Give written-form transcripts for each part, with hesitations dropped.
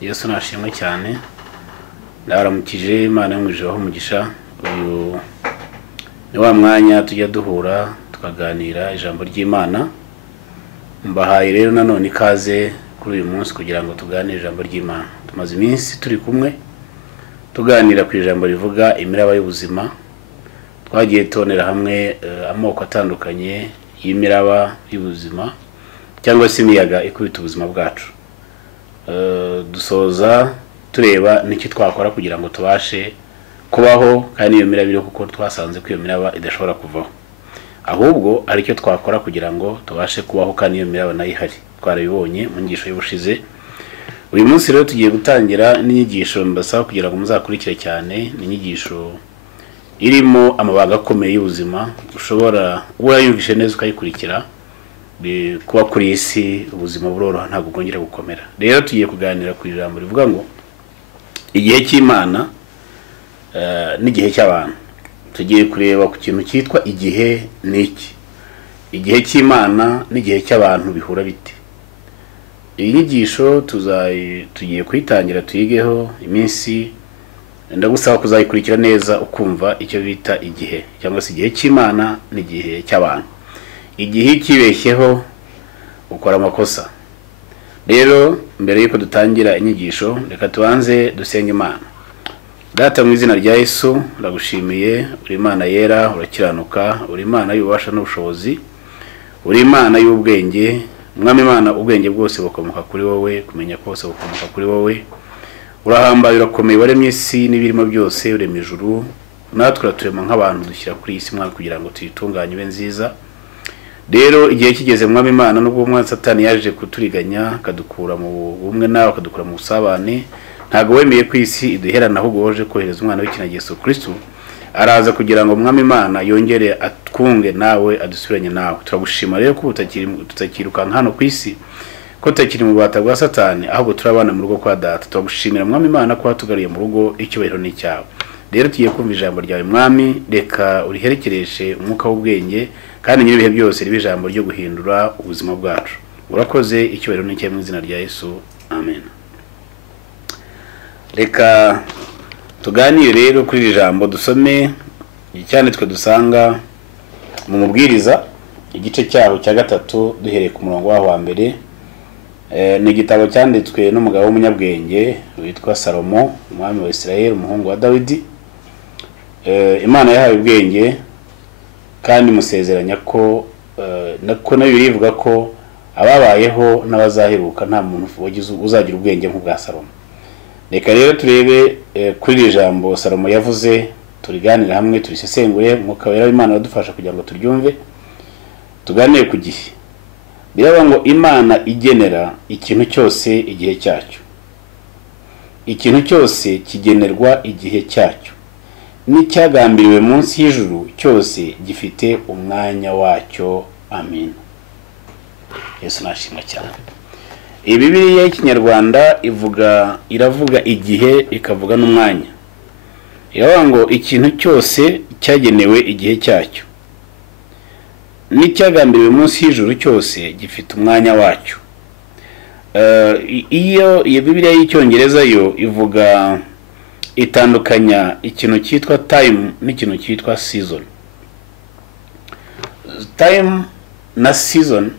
Yesu nashimwe cyane. Ndaramukije Imana y'umwijeho umugisha. Uyu ni wa mwanya tujya duhura tukaganira ijambo ry'Imana. Mbahaye rero nanone ikaze kuri uyu munsi kugira ngo tuganire ijambo ry'Imana. Tumaze iminsi turi kumwe tuganira ku ijambo rivuga imiraba y'ubuzima. Twagiye tonera hamwe amoko atandukanye y'imiraba y'ubuzima cyangwa se imiyaga ikubita ubuzima bwacu. Dusoza tureba n'iki twakora kugira ngo tubashe kubaho kandi iyo miraba iri kuko twasanze ko iyo miraba idashobora kuvaho. Ahubwo ari cyo twakora kugira ngo tubashe kubaho kandi iyo miraba nayo ihari. Twarabibonye mu nyigisho y'ubushize. Uyu munsi rero tugiye gutangira n'inyigisho mbasaba kugira ngo muzakurikire cyane. Ni inyigisho irimo amabanga akomeye y'ubuzima ushobora urayumvishe neza ukayikurikira. Kuba kuri isi ubuzima buroroha ntabwo bwongera gukomera. Rero tugiye kuganira ku ijambo rivuga ngo igihe cy'Imana n'igihe cy'abantu. Tugiye kureba ku kintu cyitwa igihe n'iki. Igihe cy'Imana n'igihe cy'abantu bihura bite. Iyi nyigisho tugiye kuyitangira tuyigeho iminsi. Ndagusaba kuzayikurikira neza ukumva icyo bita igihe cyangwa se igihe cy'Imana n'igihe cy'abantu. Igihe kibeshyeho ukora amakosa. Rero mbere yuko dutangira inyigisho reka tubanze dusenge Imana. Data mu izina rya Yesu ndagushimiye, uri Imana yera, urakiranuka, uri Imana y'ububasha n'ubushobozi, uri Imana y'ubwenge. Mwami Imana, ubwenge bwose bukomoka kuri wowe, kumenya kose bukomoka kuri wowe. Urahambaye, urakomeye, waremye isi n'ibirimo byose, uremye ijuru. Natwe turema nk'abantu dushyira kuri isi Mwami kugira ngo tuyitunganye ibe nziza. Rero igihe kigeze Mwami Imana, nubwo umwanzi Satani yaje kuturiganya akadukura mu bumwe nawe akadukura mu busabane, ntago wemeye ku isi iduherana, ahubwo woje kohereza umwana w'ikina Yesu Kristo araza kugira ngo Mwami Imana yongere atwunge nawe adusubiranye nawe. Turagushima rero ko tutakiruka hano ku isi, ko tutakiri mu bubata bwa Satani, ahubwo turabana mu rugo kwa Data. Turagushimira Mwami Imana ko watugariye mu rugo, icyubahiro ni cyawe. Rero tugiye kumva ijambo ryawe Mwami, reka uriherekereshe umwuka w'ubwenge kandi nyiribihe byose ribe ijambo ryo guhindura ubuzima bwacu. Urakoze, icyubahiro ni cyawe mu izina rya Yesu, amen. Reka tuganire rero kuri iri jambo, dusome cyane twe dusanga mu mubwiriza igice cyaho cya 3 duhereye ku murongo waho wa mbere. Ni igitabo cyanditswe n'umugabo w'umunyabwenge witwa Salomo, umwami wa Israel, umuhungu wa Dawidi. Imana yahaye ubwenge kandi musezeranya ko nayo birivuga ko ababayeho n'abazaheruka nta muntu uzagira ubwenge nk'ubwa Salomo. Reka rero turebe kuri iri jambo Salomo yavuze, turiganira hamwe, turisesengure. Mwuka wera w'Imana adufasha kugira ngo turyumve. Tuganire ku gihe. Biraba ngo Imana igenera ikintu cyose igihe cyacyo. Ikintu cyose kigenerwa igihe cyacyo. N'icyagambiriwe munsi y'ijuru cyose gifite umwanya wacyo. Amen. Yesu nashimwe cyane. Bibiliya y'Ikinyarwanda iravuga igihe ikavuga n'umwanya. Iravuga ngo ikintu cyose cyagenewe igihe cyacyo. N'icyagambiriwe munsi y'ijuru cyose gifite umwanya wacyo. Iyo Bibiliya y'Icyongereza yo ivuga itandukanya ikintu cyitwa time n'ikintu cyitwa season. Time na season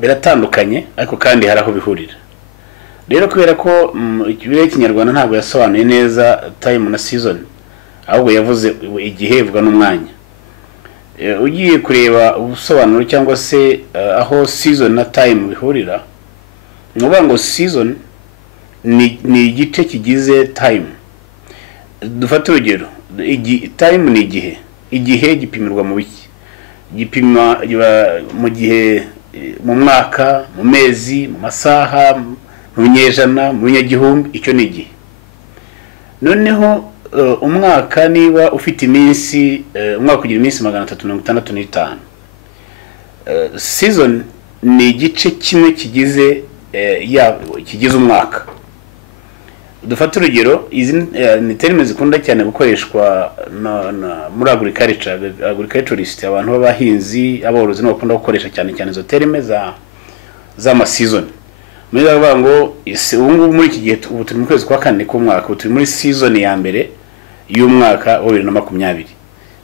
biratandukanye ariko kandi hari aho bihurira. Rero kubera ko Bibiliya y'Ikinyarwanda ntabwo yasobanuye neza time na season, ahubwo yavuze igihe ivuga n'umwanya. Ugiye kureba ubusobanuro cyangwa se aho season na time bihurira, nuvuga ngo season ni igice kigize time. Dufate urugero, time ni igihe. Igihe gipimirwa mu biki? Gipima mu gihe, mu mwaka, mu mezi, mu masaha, mu binyejana, mu binyagihumbi. Icyo ni igihe. Noneho umwaka niba ufite iminsi, umwaka ugira iminsi 365. Season ni igice kimwe kigize umwaka. Dufate urugero, izi ni terime zikunda cyane gukoreshwa muri agriculturist, abantu b'abahinzi, aborozi n'abakunda gukoresha cyane cyane izo terime za season. muri bavuga ngo ubu ngubu muri iki gihe ubu turi mu kwezi kwa kane k'umwaka, ubu turi muri season ya mbere y'umwaka wa 2020.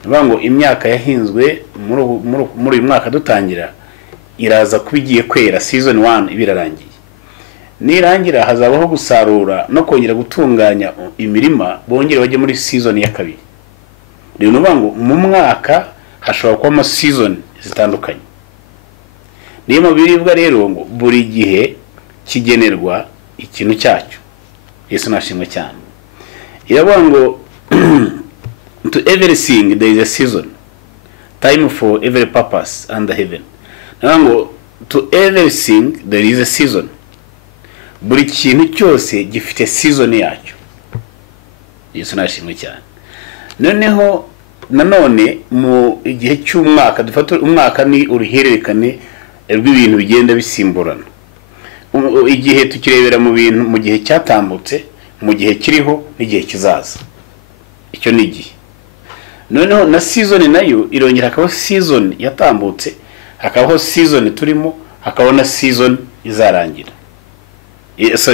Bavuga ngo imyaka yahinzwe muri uyu mwaka dutangira iraza kuba igiye kwera, season 1 ibirarangiye. Nirangira hazabaho gusarura no kongera gutunganya imirima, bongere bajye muri season ya kabiri. Rero bavuga ngo mu mwaka hashobora kuba season zitandukanye. Niyo mabiribwa rero ngo buri gihe kigenerwa ikintu cyacyo. Yesu nashimwe cyane. Iravuga ngo to everything there is a season, time for every purpose under heaven. Ngo to everything there is a season. Buri kintu cyose gifite season yacyo. Yesu nashimwe cyane. Noneho nanone mu igihe cy'umwaka, dufata umwaka ni uruhererekane rw'ibintu bigenda bisimburana. Igihe tukirebera mu bintu mu gihe cyatambutse, mu gihe kiriho n'igihe kizaza. Icyo ni igihe. Noneho na season nayo irongera akaho season yatambutse, hakabaho season turimo, hakabaho na season izarangira.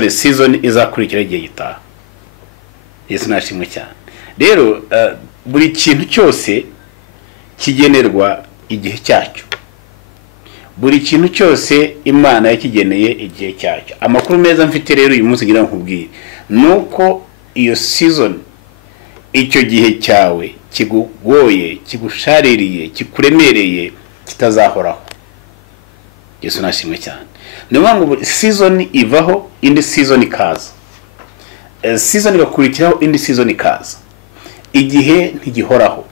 Season izakurikira igihe gitaha. Yesu nashimwe cyane. Rero buri kintu cyose kigenerwa igihe cyacyo. Buri kintu cyose Imana yakigeneye igihe cyacyo. Amakuru meza mfite rero uyu munsi ngira nkubwire nuko iyo season, icyo gihe cyawe kigugoye, kigushaririye, kikuremereye, kitazahoraho. Yesu nashimwe cyane. Niyo ngo season ivaho, indi season ikaza. Season igakurikiraho, indi season ikaza. Igihe ntigihoraho.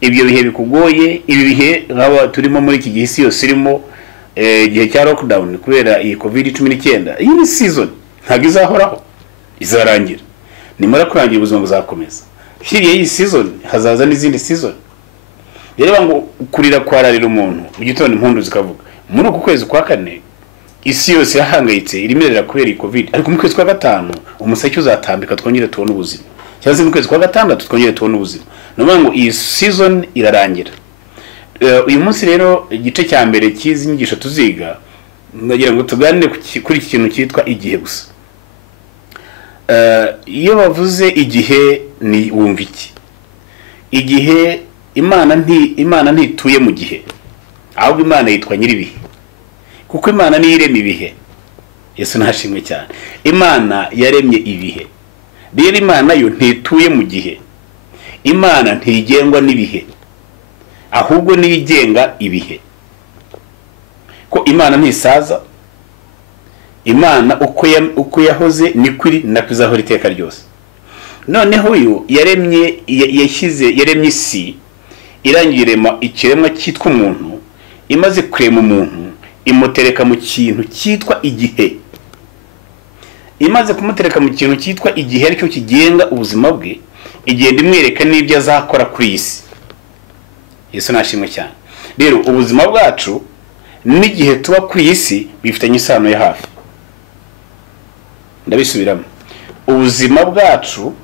Ibyo bihe bikugoye, ibi bihe nk'aba turimo muri iki gihe isi yose irimo, igihe cya lockdown kubera iyi COVID-19, iyi ni season ntabwo izahoraho, izarangira. Nimara kurangira ubuzima buzakomeza. Hiriye iyi season hazaza n'izindi season. Rero ngo kurira kwararira umuntu mu gitondo impundu zikavuga. Muri uku kwezi kwa kane isi yose yahangayitse irimerera kubera iyi COVID, ariko mu kwezi kwa gatanu umuseke uzatambika twongere tubone ubuzima. Cyangwa mu kwezi kwa gatandatu twongere tubone ubuzima. Niyo ngo iyi season irarangira. Uyu munsi rero igice cya mbere cy'izi nyigisho tuziga, ndagira ngo tuganire kuri iki kintu cyitwa igihe gusa. Iyo bavuze igihe ni wumva iki? Igihe Imana ntituye mu gihe, ahubwo Imana yitwa nyiribihe, kuko Imana niyo irema ibihe. Yesu nashimwe cyane. Imana yaremye ibihe. Rero Imana yo ntituye mu gihe. Imana ntigengwa n'ibihe, ahubwo niyo igenga ibihe. Ko Imana ntisaza, Imana uko yahoze niko iri nakuzahora iteka ryose. Noneho uyu yaremye isi, irangirema ikiremwa cyitwa umuntu, imaze kurema umuntu imutereka mu kintu cyitwa igihe. Imaze kumutereka mu kintu cyitwa igihe aricyo kigenga ubuzima bwe, igenda imwereka n'ibyo azakora kuri iyi si. Yesu nashimwe cyane. Rero ubuzima bwacu n'igihe tuba kuri iyi si bifitanye isano ya hafi. Ndabisubiramo. Ubuzima bwacu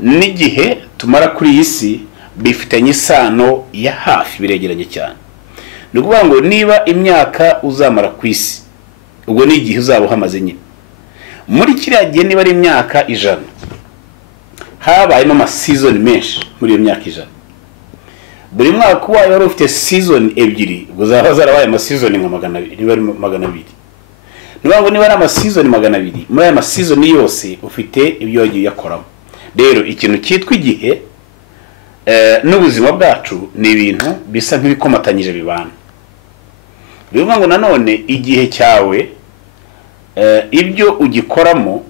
n'igihe tumara kuri iyi si bifitanye isano ya hafi, biregeranye cyane. Ni ukuvuga ngo niba imyaka uzamara ku isi, ubwo ni igihe uzaba uhamaze nyine. Muri kiriya gihe niba ari imyaka 100, habayemo amaseason menshi muri iyo myaka 100. Buri mwaka wayo wari ufite season ebyiri, uzaba zarabaye amaseason nka 200, niba ari 200. Niba ngo niba ari amaseason 200, muri aya amaseason yose ufite ibyo wagiye yakoramo. Rero ikintu cyitwa igihe n'ubuzima bwacu ni ibintu bisa nk'ibikomatanyije bibana. Bivuga ngo nanone igihe cyawe ibyo ugikoramo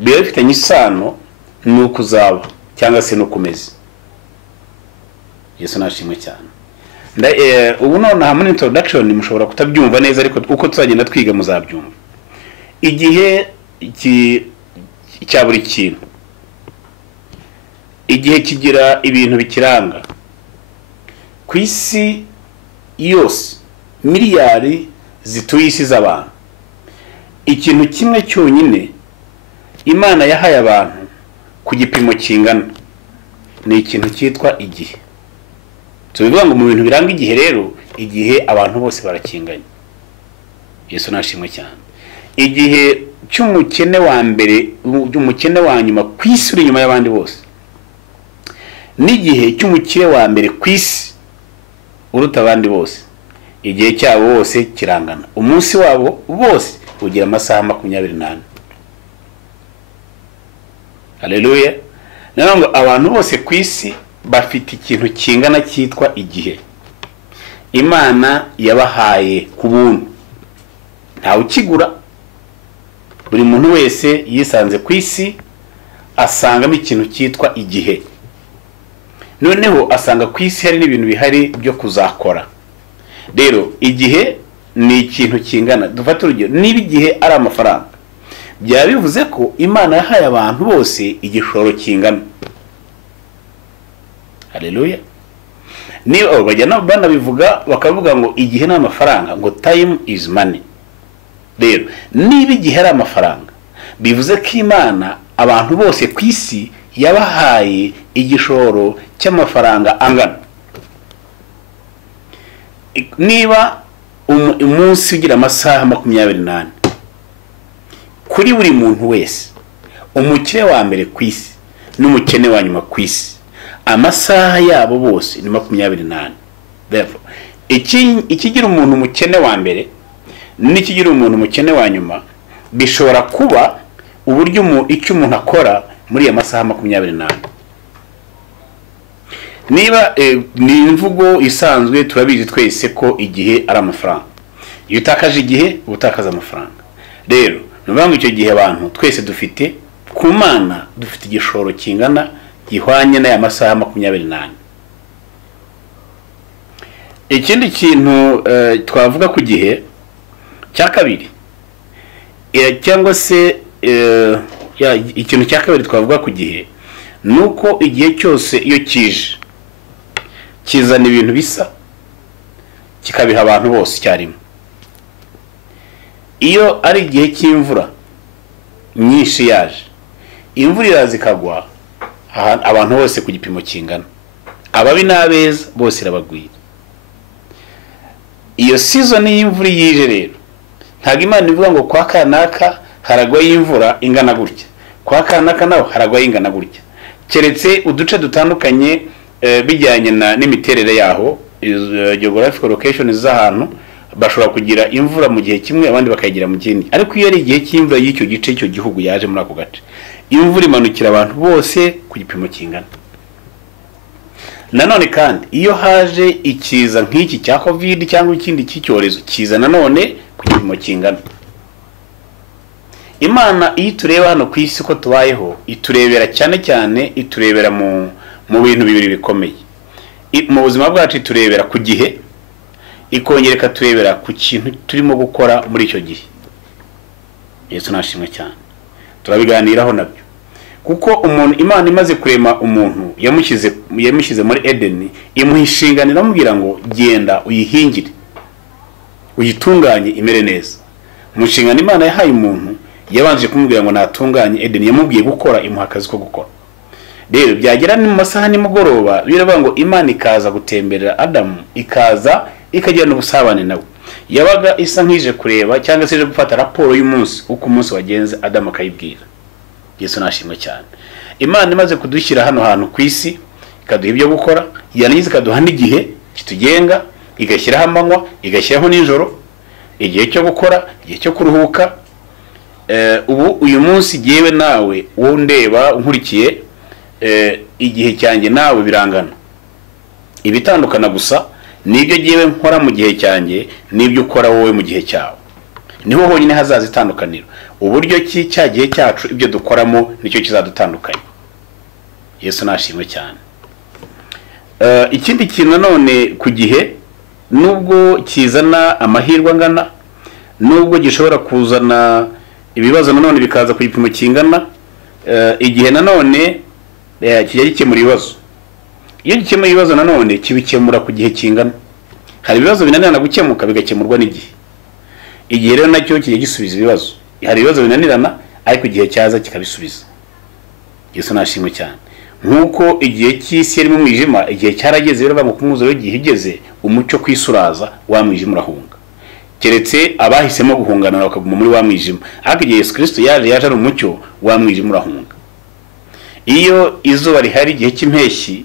biba bifitanye isano nuko uzaba cyangwa se nuko umeze. Yesu nashimwe cyane. Ubu none hamwe introduction mushobora kutabyumva neza, ariko uko tuzagenda twiga muzabyumva. Igihe cya buri kintu, igihe kigira ibintu bikiranga. Ku isi yose miliyari zituye isi z'abantu, ikintu kimwe cyonyine Imana yahaye abantu ku gipimo kingana ni ikintu cyitwa igihe. Tubivuga ngo mu bintu biranga igihe rero, igihe abantu bose barakinganya. Yesu nashimwe cyane. igihe cy'umukene wa mbere umukene wa nyuma kwisi uri nyuma y'abandi bose n'igihe cy'umukire wa mbere kwisi uruta abandi bose igihe cyabo bose kirangana umunsi wabo bose ugira amasaha 24. Haleluya. Nango abantu bose kwisi bafite ikintu kingana cyitwa igihe Imana yabahaye ku buntu ntawe ukigura. Buri muntu wese yisanze kwisi asangamo ikintu cyitwa igihe. Noneho asanga kwisi hari n'ibintu bihari byo kuzakora. Rero igihe ni ikintu kingana. Dufata urugero niba igihe ari amafaranga byaba bivuze ko Imana yahaye abantu bose igishoro kingana. Haleluya. Niba bajyana bana bivuga bakavuga ngo igihe ni amafaranga ngo time is money. Rero niba igihe ari amafaranga bivuze ko Imana abantu bose kwisi yabahaye igishoro cy'amafaranga angana. Niba umunsi ugira amasaha 28 kuri buri muntu wese umukire wa mbere kwisi n'umukene wa nyuma kwisi amasaha yabo bose ni 28. Therefore ikigira umuntu umukene wa mbere n'ikigira umuntu umukene wa nyuma bishobora kuba uburyo icyo umuntu akora muri amasaha 28. Niba ni imvugo isanzwe turabizi twese ko igihe ari amafaranga. Iyo utakaje igihe utakaza amafaranga. Rero nubango icyo gihe abantu twese dufite ku Mana dufite igishoro kingana gihwanye n'aya masaha 28. Ikindi kintu twavuga ku gihe cya kabiri cyangwa se ikintu cya kabiri twavuga ku gihe nuko igihe cyose iyo kije kizana ibintu bisa kikabiha abantu bose cyarimo. Iyo ari igihe cy'imvura nyinshi yaje imvura iraza ikagwa abantu bose ku gipimo kingana ababi n'abeza bose irabagwira. Iyo season y'imvura yije rero ntago Imana ivuga ngo kwa kanaka haragwa y'imvura ingana gutya kwa kanaka naho haragwa ingana gutya keretse uduce dutandukanye bijyanye n'imiterere yaho geographical location z'ahantu bashobora kugira imvura mu gihe kimwe abandi bakayigira mu kindi. Ariko iyo ari igihe cy'imvura y'icyo gice cyo gihugu yaje muri ako gace imvura imanukira abantu bose ku gipimo kingana. Nanone kandi iyo haje ikiza nk'iki cya covid cyangwa ikindi cy'icyorezo kiza nanone ku gipimo kingana. Imana iyo tureba hano ku isi ko tubayeho iturebera cyane cyane iturebera mu bintu bibiri bikomeye. Mu buzima bwacu iturebera ku gihe ikongera ikaturebera ku kintu turimo gukora muri icyo gihe. Yesu nashimwe cyane turabiganiraho nabyo kuko umuntu Imana imaze kurema umuntu yamushyize muri Eden imuhishinganira amubwira ngo genda uyihingire uyitunganye imere neza. Mu nshingano Imana yahaye umuntu yabanje kumubwira ngo natunganye Eden yamubwiye gukora imuha akazi ko gukora. Rero byagera mu masaha nimugoroba biravuga ngo Imana ikaza gutemberera Adamu ikaza ikagirana ubusabane nawe. Yabaga isa nkije kureba cyangwa se gufata raporo y'umunsi uko umunsi wagenze Adamu akayibwira. Yesu nashimwe cyane. Imana imaze kudushyira hano hantu ku isi ikaduha ibyo gukora yarangiza ikaduha n'igihe kitugenga igashyiraho amanywa igashyiraho nijoro igihe cyo gukora igihe cyo kuruhuka. Ubu uyu munsi giyewe nawe wowe ndeba nkurikiye igihe cyanjye nawe birangana. Ibitandukana gusa nibyo giyewe nkora mu gihe cyanjye nibyo ukora wowe mu gihe cyawe. Niho honyine hazaza itandukaniro. Uburyo ki cyagiye cyacu ibyo dukoramo nicyo kizadutandukanya. Yesu nashimwe cyane. Ikindi kintu nanone ku gihe nubwo kizana amahirwe angana nubwo gishobora kuzana ibibazo nanone bikaza ku gipimo kingana igihe nanone kijya gikemura ibibazo. Iyo gikemura ibibazo nanone kibikemura ku gihe kingana. Hari ibibazo binanirana gukemuka bigakemurwa n'igihe. Igihe rero nacyo kijya gisubiza ibibazo. Hari ibibazo binanirana ariko igihe cyaza kikabisubiza. Yesu nashimwe cyane. Nkuko igihe cy'isi yari mu mwijima igihe cyarageze rero bamukumuzoro igihe igeze umucyo kwisuraza wa mwijima urahunga. keretse abahisemo guhungana bakaguma muri wa mwijima. Ariko igihe Yesu Kristo yaje ari umucyo, wa mwijima urahunga. Iyo izuba rihari igihe cy'impeshyi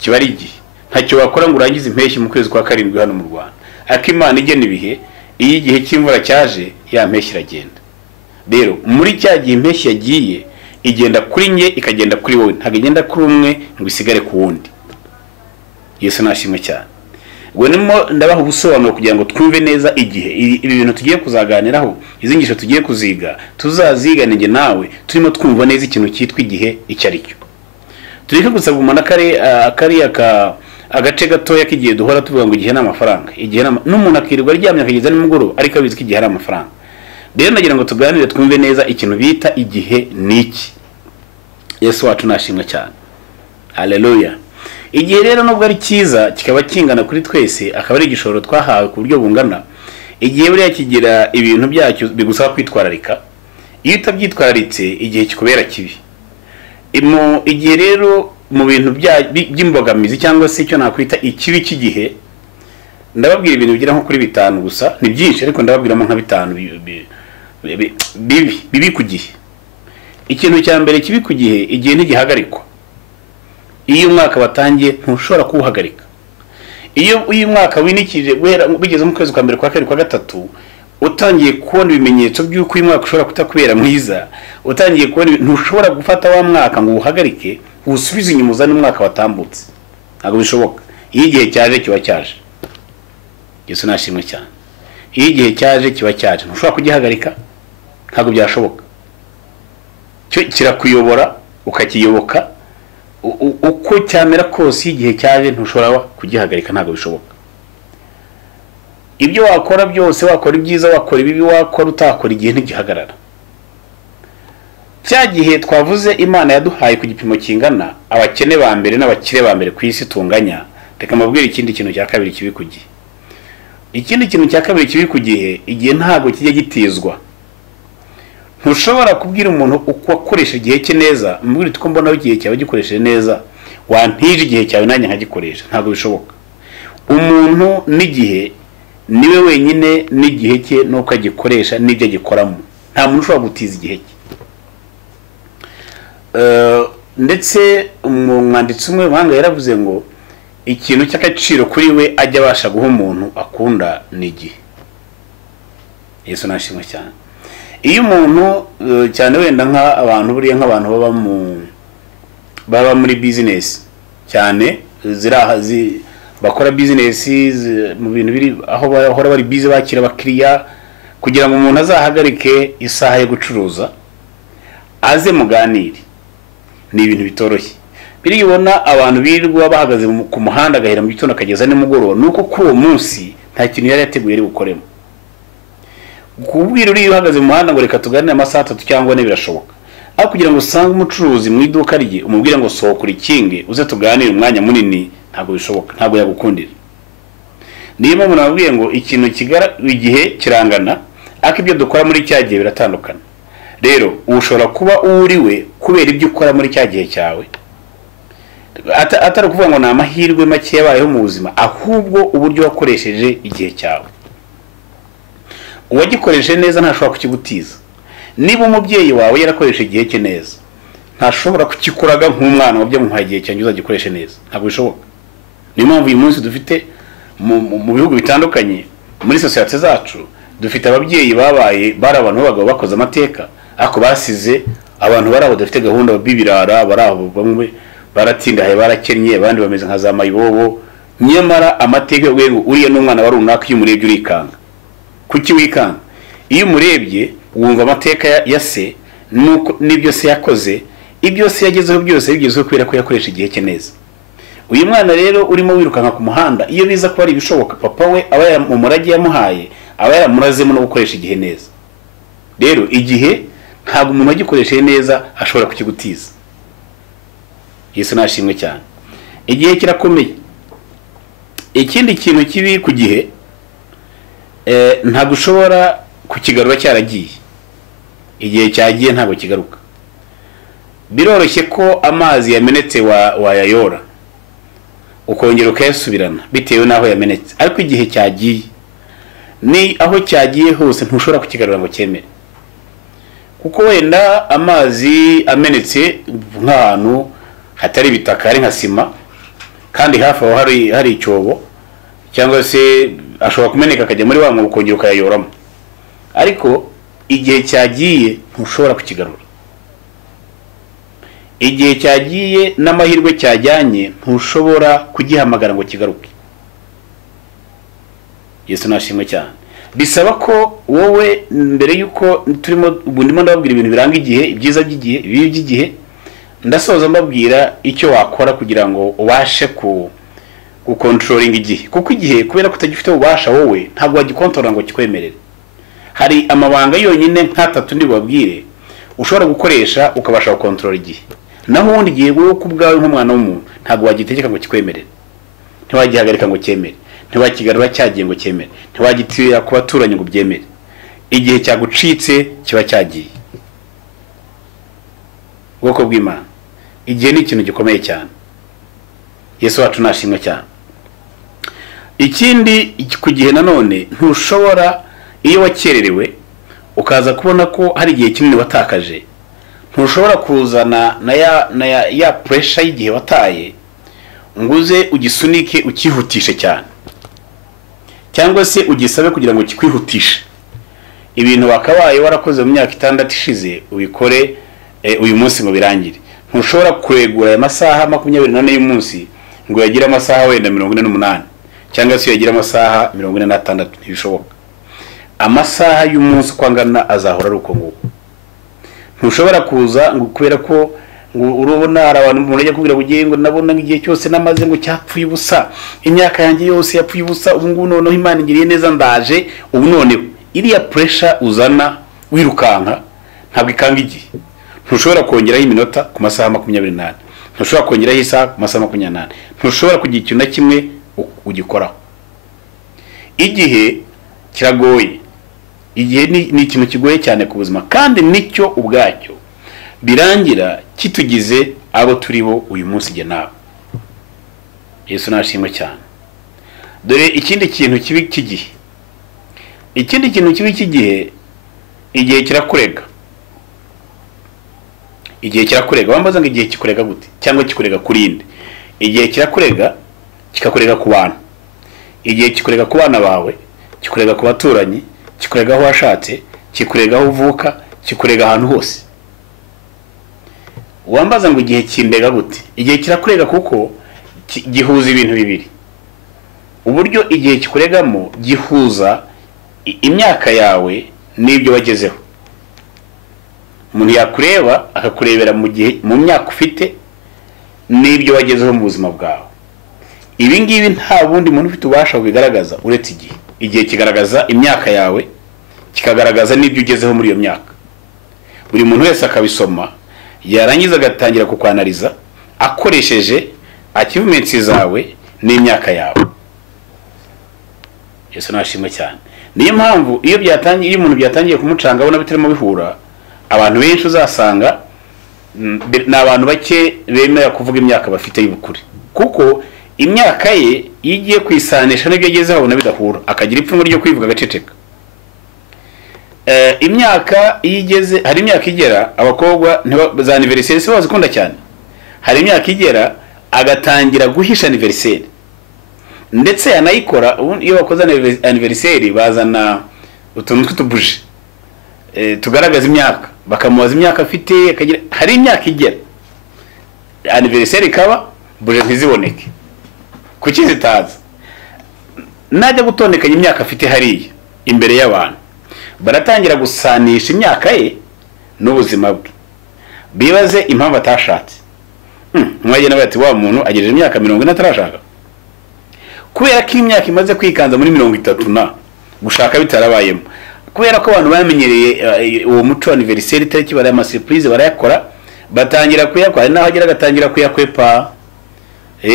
kiba ari igihe ntacyo wakora ngo urangize impeshyi mu kwezi kwa 7 hano mu Rwanda. Ariko Imana igena ibihe, iyo igihe cy'imvura cyaje ya mpeshyi iragenda. Rero muri cya gihe impeshyi yagiye igenda kuri nge ikagenda kuri wowe, ntabwo igenda kuri umwe ngo isigare ku wundi. Yesu nashimwe cyane. Ubwo nimo ndabaha ubusobanuro kugira ngo twumve neza igihe. Ibi bintu tugiye kuzaganiraho, izingisho tugiye kuziga, tuzaziga nenge nawe turimo twumva neza ikintu cyitwa igihe icyo ari cyo. Tureke gusa gumana kari agace gatoya k'igihe duhora tuvuga ngo igihe n'amafaranga. Igihe n'umuntu akirirwa aryamye akageza nimugoroba ariko abizi ko igihe ari amafaranga. Rero nagira ngo tuganire twumve neza ikintu bita igihe niki. Yesu wacu nashimwe cyane. Haleluya. Igihe rero nubwo ari cyiza kikaba kingana kuri twese, akaba ari igishoro twahawe ku buryo bungana. Igihe buriya kigira ibintu byacyo bigusaba kwitwararika. Iyo utabyitwararitse igihe kikubera kibi. Igihe rero mu bintu by'imbogamizi cyangwa se icyo nakwita ikibi cy'igihe, ndababwira ibintu bigira nko kuri 5 gusa. Ni byinshi ariko ndababwiramo nka 5 bibi ku gihe. Ikintu cya mbere kibi ku gihe, igihe ntigihagarikwa. Iyo umwaka watangiye ntushobora kuwuhagarika. Iyo uyu mwaka winikije bigeze mu kwezi kwa mbere kwa 2 kwa 3, utangiye kubona ibimenyetso by'uko uyu mwaka ushobora kutakubera mwiza, utangiye kubona ntushobora gufata wa mwaka ngo uhagarike usubize inyuma uzane umwaka watambutse. Ntabwo bishoboka. Iyo igihe cyaje kiba cyaje. Yesu nashimwe cyane. Iyo igihe cyaje kiba cyaje, ntushobora kugihagarika, ntabwo byashoboka. Cyo kirakuyobora ukakiyoboka uko cyamera kose. Igihe cyaje ntushobora kugihagarika, ntabwo bishoboka. Ibyo wakora byose, wakora ibyiza, wakora ibibi, wakora utakora, igihe ntigihagarara. Cya gihe twavuze Imana yaduhaye ku gipimo kingana abakene ba mbere n'abakire ba mbere ku isi tunganya. Reka mabwire ikindi kintu cya kabiri kibi ku gihe. Ikindi kintu cya kabiri kibi ku gihe, igihe ntabwo kijya gitizwa. Ntushobora kubwira umuntu uko akoresha igihe cye neza, mbwira uko mbona igihe cyawe gikoresheje neza, wantije igihe cyawe nanjye nkagikoresha. Ntabwo bishoboka. Umuntu n'igihe niwe wenyine n'igihe cye nuko agikoresha n'ibyo agikoramo. Nta muntu ushobora gutiza igihe cye. Ndetse umwanditsi umwe w'amahanga yaravuze ngo ikintu cy'agaciro kuri we ajya abasha guha umuntu akunda n'igihe. Yesu nashimwe cyane. Iyo umuntu cyane wenda nk'abantu buriya nk'abantu baba muri business cyane bakora business mu bintu biri aho bahora bari busy bakira abakiriya, kugira ngo umuntu azahagarike isaha yo gucuruza aze muganire, ni ibintu bitoroshye. Biribona abantu birirwa bahagaze ku muhanda agahera mu gitondo akageza nimugoroba, nuko kuri uwo munsi nta kintu yari yateguye ari bukoremo. Kubwira uri uhagaze mu muhanda ngo reka tuganire amasaha 3 cyangwa 4 birashoboka. Aho kugira ngo usange umucuruzi mu iduka rye umubwire ngo sohokura ikinge uze tuganire umwanya munini, ntabwo bishoboka, ntabwo yagukundira. Niyo mpamvu nababwiye ngo ikintu igihe kirangana, ariko ibyo dukora muri cya gihe biratandukana. Rero ushobora kuba uriwe kubera ibyo ukora muri cya gihe cyawe, atari kuvuga ngo ni amahirwe make yabayeho mu buzima, ahubwo uburyo wakoresheje igihe cyawe. Uwagikoresheje neza ntashobora kukigutiza. Niba umubyeyi wawe yarakoresheje igihe cye neza, ntashobora kukikuraga nk'umwana wabyo mu gihe cyanjye uzagikoreshe neza, ntabwo bishoboka. Niyo mpamvu uyu munsi dufite mu bihugu bitandukanye muri societe zacu dufite ababyeyi bari abantu b'abagabo bakoze amateka, ariko basize abantu bari abo dafite gahunda bibirara, bari abo bamwe baratindaye barakennye, abandi bameze nka za mayibobo. Nyamara amateka y'ubwenge uriye n'umwana wari runaka iyo umurebye urikanga. Kuki wikanga? Iyo umurebye wumva amateka ya se nuko nibyo se yakoze, ibyo se yagezeho byose bigezeho kubera ko yakoresha igihe cye neza. Uyu mwana rero urimo wirukanka ku muhanda, iyo biza ko ari ibishoboka papa we aba mu murage yamuhaye aba yaramurazemo no gukoresha igihe neza. Rero igihe ntabwo umuntu agikoresheje neza ashobora kukigutiza. Yesu nashimwe cyane. Igihe kirakomeye. Ikindi kintu kibi ku gihe, ntabwo ushobora kukigarura cyaragiye. Igihe cyagiye ntabwo kigaruka. Biroroshye ko amazi yamenetse wayayora ukongera ukayasubirana bitewe naho yamenetse, ariko igihe cyagiye ni aho cyagiye hose ntushobora kukigarura ngo cyemere, kuko wenda amazi amenetse nk'ahantu hatari ibitaka ari nka sima kandi hafi aho hari icyobo cyangwa se ashobora kumeneka akajya muri wa mwobo ukongera ukayayoramo, ariko igihe cyagiye ntushobora kukigarura. Igihe cyagiye n'amahirwe cyajyanye ntushobora kugihamagara ngo kigaruke. Yesu nashimwe cyane. Bisaba ko wowe mbere yuko ndimo ndababwira ibintu biranga igihe, ibyiza by'igihe, ibibi by'igihe, ndasoza mbabwira icyo wakora kugira ngo ubashe controlling igihe, kuko igihe kubera kutagifite ubasha wowe ntabwo wagikontorora ngo kikwemerere. Hari amabanga yonyine nk'atatu ndi babwire ushobora gukoresha ukabasha gukontorora igihe, naho ubundi igihe wowe kubwawe nk'umwana w'umuntu ntabwo wagitegeka ngo kikwemerere, ntiwagihagarika ngo cyemere, ntiwakigarura cyagiye ngo cyemere, ntiwagitira ku baturanyi ngo byemere. Igihe cyagucitse kiba cyagiye. Ubwoko bw'Imana, igihe ni ikintu gikomeye cyane. Yesu wacu nashimwe cyane. Ikindi ku gihe nanone ntushobora, iyo wakererewe ukaza kubona ko hari igihe kinini watakaje, ntushobora kuzana na ya pressure y'igihe wataye nguze ugisunike ukihutishe cyane, cyangwa se ugisabe kugira ngo kikwihutishe. Ibintu wakabaye warakoze mu myaka 6 ishize ubikore uyu munsi ngo birangire. Ntushobora kuregura aya masaha 24 y'umunsi ngo yagira amasaha wenda 48 cyangwa se yagira amasaha 46, ntibishoboka. Amasaha y'umunsi kwangana azahora ari uko nguko. Ntushobora kuza ngo kubera ko ngo urubona hari abantu murajya kubwira bugiye ngo nabona igihe cyose namaze ngo cyapfuye ubusa, imyaka yanjye yose yapfuye ubusa, ubu ngubu noneho Imana ingiriye neza ndaje ubu noneho. Iriya pressure uzana wirukanka ntabwo ikanga igihe. Ntushobora kongeraho iminota ku masaha 28, ntushobora kongeraho isaha ku masaha 28, ntushobora kugira ikintu na kimwe ugikoraho. Igihe kiragoye. Igihe ni ikintu kigoye cyane ku buzima, kandi nicyo ubwacyo birangira kitugize abo turi bo uyu munsi je nawe. Yesu nashimwe cyane. Dore ikindi kintu kibi cy'igihe. Ikindi kintu kibi cy'igihe, igihe kirakurega. Igihe kirakurega, wambaza ngo igihe kikurega gute cyangwa kikurega kurinde. Igihe kirakurega kikakurega ku bantu. Igihe kikurega ku bana bawe, kikurega ku baturanyi, kikurega aho washatse, kikurega aho uvuka, kikurega ahantu hose. Wambaza ngo igihe kindega gute? Igihe kirakurega kuko gihuza ibintu bibiri. Uburyo igihe kikuregamo gihuza imyaka yawe n'ibyo wagezeho. Umuntu yakureba akakurebera mu myaka ufite n'ibyo wagezeho mu buzima bwawe. Ibi ngibi nta bundi muntu ufite ubasha kubigaragaza uretse igihe. Igihe kigaragaza imyaka yawe, kikagaragaza n'ibyo ugezeho muri iyo myaka. Buri muntu wese akabisoma, yarangiza agatangira kukwanaliza akoresheje achievements zawe n'imyaka yawe. Yesu nashimwe cyane. Niyo mpamvu iyo umuntu byatangiye kumucanga abona bitarimo bihura, abantu benshi uzasanga n'abantu bake bemera kuvuga imyaka bafite y'ubukuri, kuko imyaka ye yigiye kwisanisha n'ibyo agezeho abona bidahura, akagira ipfunwe ryo kwivuga agaceceka. Imyaka yigeze, hari imyaka igera abakobwa za anniversaire se bazikunda cyane. Hari imyaka igera agatangira guhisha anniversaire, ndetse yanayikora. Iyo bakoze anniversaire bazana utuntu tw'utubuje tugaragaza imyaka, bakamubaza imyaka afite, akagira hari imyaka igera anniversaire ikaba buje ntiziboneke. Kuki zitaza? Najya gutondekanya imyaka afite hariya imbere y'abantu, baratangira gusanisha imyaka ye n'ubuzima bwe, bibaze impamvu atashatse. Mwagenda bati wa muntu agejeje imyaka 40 atarashaka, kubera ko imyaka imaze kwikanza muri 30 na gushaka bitarabayemo, kubera ko abantu bamenyereye uwo muco anniversaire itariki bara ama surprise barayakora, batangira kuyakora naho agera gatangira kuyakwepa,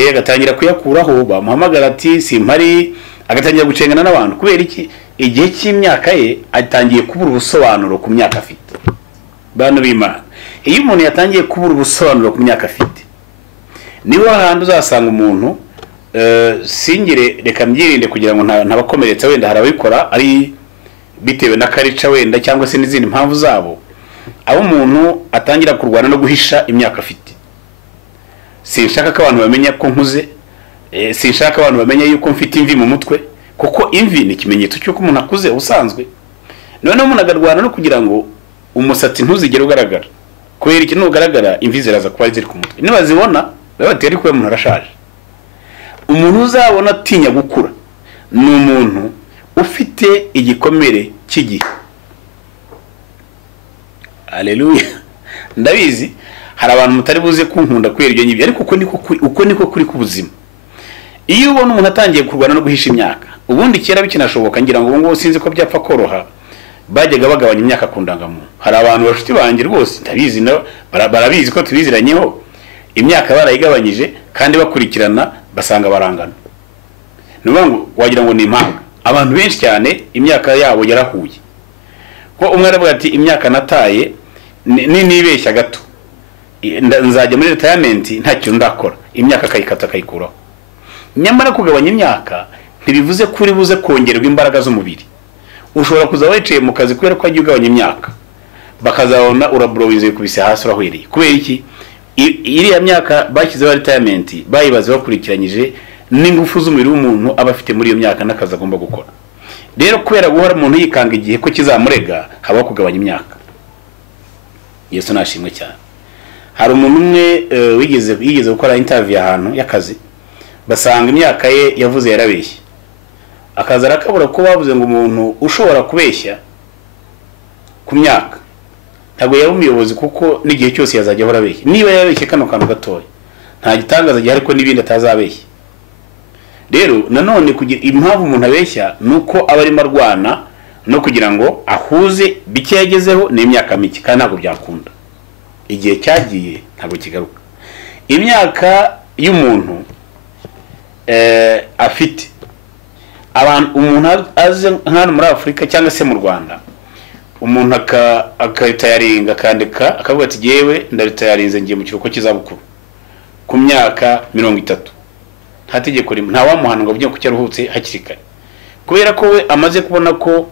agatangira kuyakuraho, bamuhamagara ati simpari, agatangira gucengana n'abantu. Kubera iki? Igihe cy'imyaka ye atangiye kubura ubusobanuro ku myaka afite. Bantu b'Imana, iyo umuntu yatangiye kubura ubusobanuro ku myaka afite, niho handi uzasanga umuntu singire reka mbyirinde kugira ngo ntabakomeretsa wenda harabikora ari bitewe na karica wenda cyangwa se n'izindi mpamvu zabo, abo umuntu atangira kurwana no guhisha imyaka afite. Sinshaka ko abantu bamenya ko nkuze, sinshaka abantu bamenya yuko mfite imvi mu mutwe, kuko imvi ni ikimenyetso cy'uko umuntu akuze usanzwe. Noneho umuntu agarwana no kugira ngo umusatsi ntuzigere ugaragara, kubera iki nugaragara imvi ziraza kuba ziri ku mutwe, nibazibona babatera ko umuntu arashaje. Umuntu uzabona atinya gukura ni umuntu ufite igikomere cy'igihe. Haleluya. Ndabizi hari abantu mutari buze kunkunda kwera ibyo nyibyo, ariko uko niko kuri ku buzima. Iyo ubona umuntu atangiye kurwana no guhisha imyaka, ubundi kera bikinashoboka ngira ngo ngo sinzi ko byapfa koroha, bajyaga bagabanya imyaka ku ndangamuntu. Hari abantu bashuti banjye rwose ndabizi barabizi ko tubiziranyeho, imyaka barayigabanyije kandi bakurikirana basanga barangana. Nuvuga ngo wagira ngo ni impanga. Abantu benshi cyane imyaka yabo yarahuye. Ko umwe aravuga ati imyaka nataye nibeshya gato, nzajya muri retirement nta kintu ndakora, imyaka kayikata kayikuraho. Nyamara kugabanya imyaka ntibivuze kuri buze kongerwa imbaraga z'umubiri. Ushobora kuza wicaye mu kazi kubera ko agiye ugabanya imyaka, bakazabona urabrowinze kubise hasi urahwereye. Kubera iki? Iriya myaka bashyizeho retirement bayibaze bakurikiranyije n'ingufu z'umubiri w'umuntu aba afite muri iyo myaka n'akazi agomba gukora. Rero kubera guhora umuntu yikanga igihe ko kizamurega, haba kugabanya imyaka. Yesu nashimwe cyane. Hari umuntu umwe wigeze gukora interview ahantu y'akazi, basanga imyaka ye yavuze yarabeshye. Akaza arakabura ko bavuze ngo umuntu ushobora kubeshya ku myaka ntabwo yari umuyobozi, kuko n'igihe cyose yazajya ahora abeshya. Niba yabeshye kano kantu gatoya nta gitangaza gihe, ariko n'ibindi atazabeshya. Rero nanone kugira impamvu umuntu abeshya nuko aba arimo arwana no kugira ngo ahuze bike yagezeho n'imyaka mike, kandi ntabwo byakunda. Igihe cyagiye ntabwo kigaruka. Imyaka y'umuntu afite abantu, umuntu aze nk'ano muri Afurika cyangwa se mu Rwanda, umuntu akayitayaringa akandika akavuga ati yewe ndaritayarinze ngiye mu kiruhuko cy'izabukuru ku myaka 30. Nta tegeko rimwe, nta wamuhana ngo avuge ko cyaruhutse hakiri kare, kubera ko we amaze kubona ko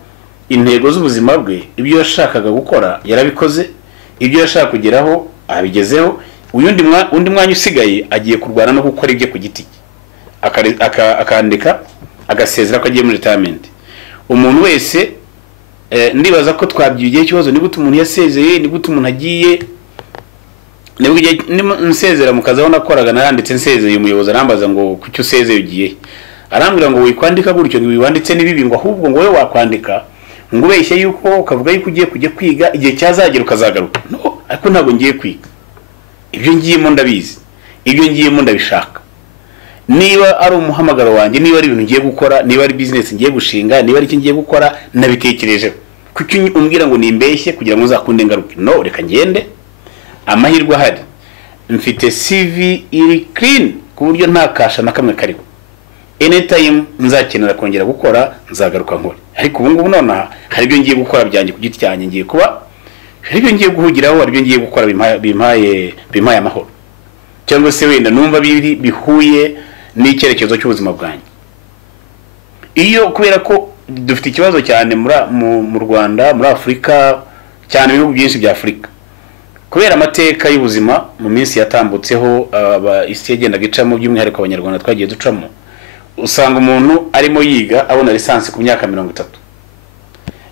intego z'ubuzima bwe, ibyo yashakaga gukora yarabikoze, ibyo yashaka kugeraho abigezeho. Undi mwanya usigaye agiye kurwana no gukora ibye ku giti cye, akandika agasezera ko agiye muri retirement. Umuntu wese ndibaza ko twabyigiye ikibazo, ni gute umuntu yasezeye, ni gute umuntu agiye. Nsezera mu kazi aho nakoraga naranditse nsezeye, umuyobozi arambaza ngo kuki usezeye ugiye, arambwira ngo wikwandika gutyo ngo wiwanditse nibibi, ngo ahubwo ngo wowe wakwandika ngo ubeshye yuko ukavuga yuko ugiye kujya kwiga, igihe cyazagera ukazagaruka. No, ariko ntabwo ngiye kwiga, ibyo ngiyemo ndabizi, ibyo ngiyemo ndabishaka. Niba ari umuhamagaro wanjye, niba ari ibintu ngiye gukora, niba ari business ngiye gushinga, niba ari iki ngiye gukora, nabitekerejeho. Kuki umbwira ngo nimbeshye kugira ngo uzakunde ngaruke? No, reka ngende. Amahirwe ahari, mfite CV iri clean ku buryo nta kasha na kamwe kariho. Anytime nzakenera kongera gukora nzagaruka nkore. Ariko ubu ngubu nonaha hari ibyo ngiye gukora byanjye ku giti cyanjye ngiye kuba, hari ibyo ngiye guhugiraho, hari ibyo ngiye gukora bimpaye amahoro, cyangwa se wenda numva bihuye n'icyerekezo cy'ubuzima bwanjye. Iyo kubera ko dufite ikibazo cyane mu Rwanda, muri Afurika, cyane ibihugu byinshi bya Afurika, kubera amateka y'ubuzima mu minsi yatambutseho isi yagendaga icamo, by'umwihariko abanyarwanda twagiye ducamo, usanga umuntu arimo yiga abona lisansi ku myaka 30.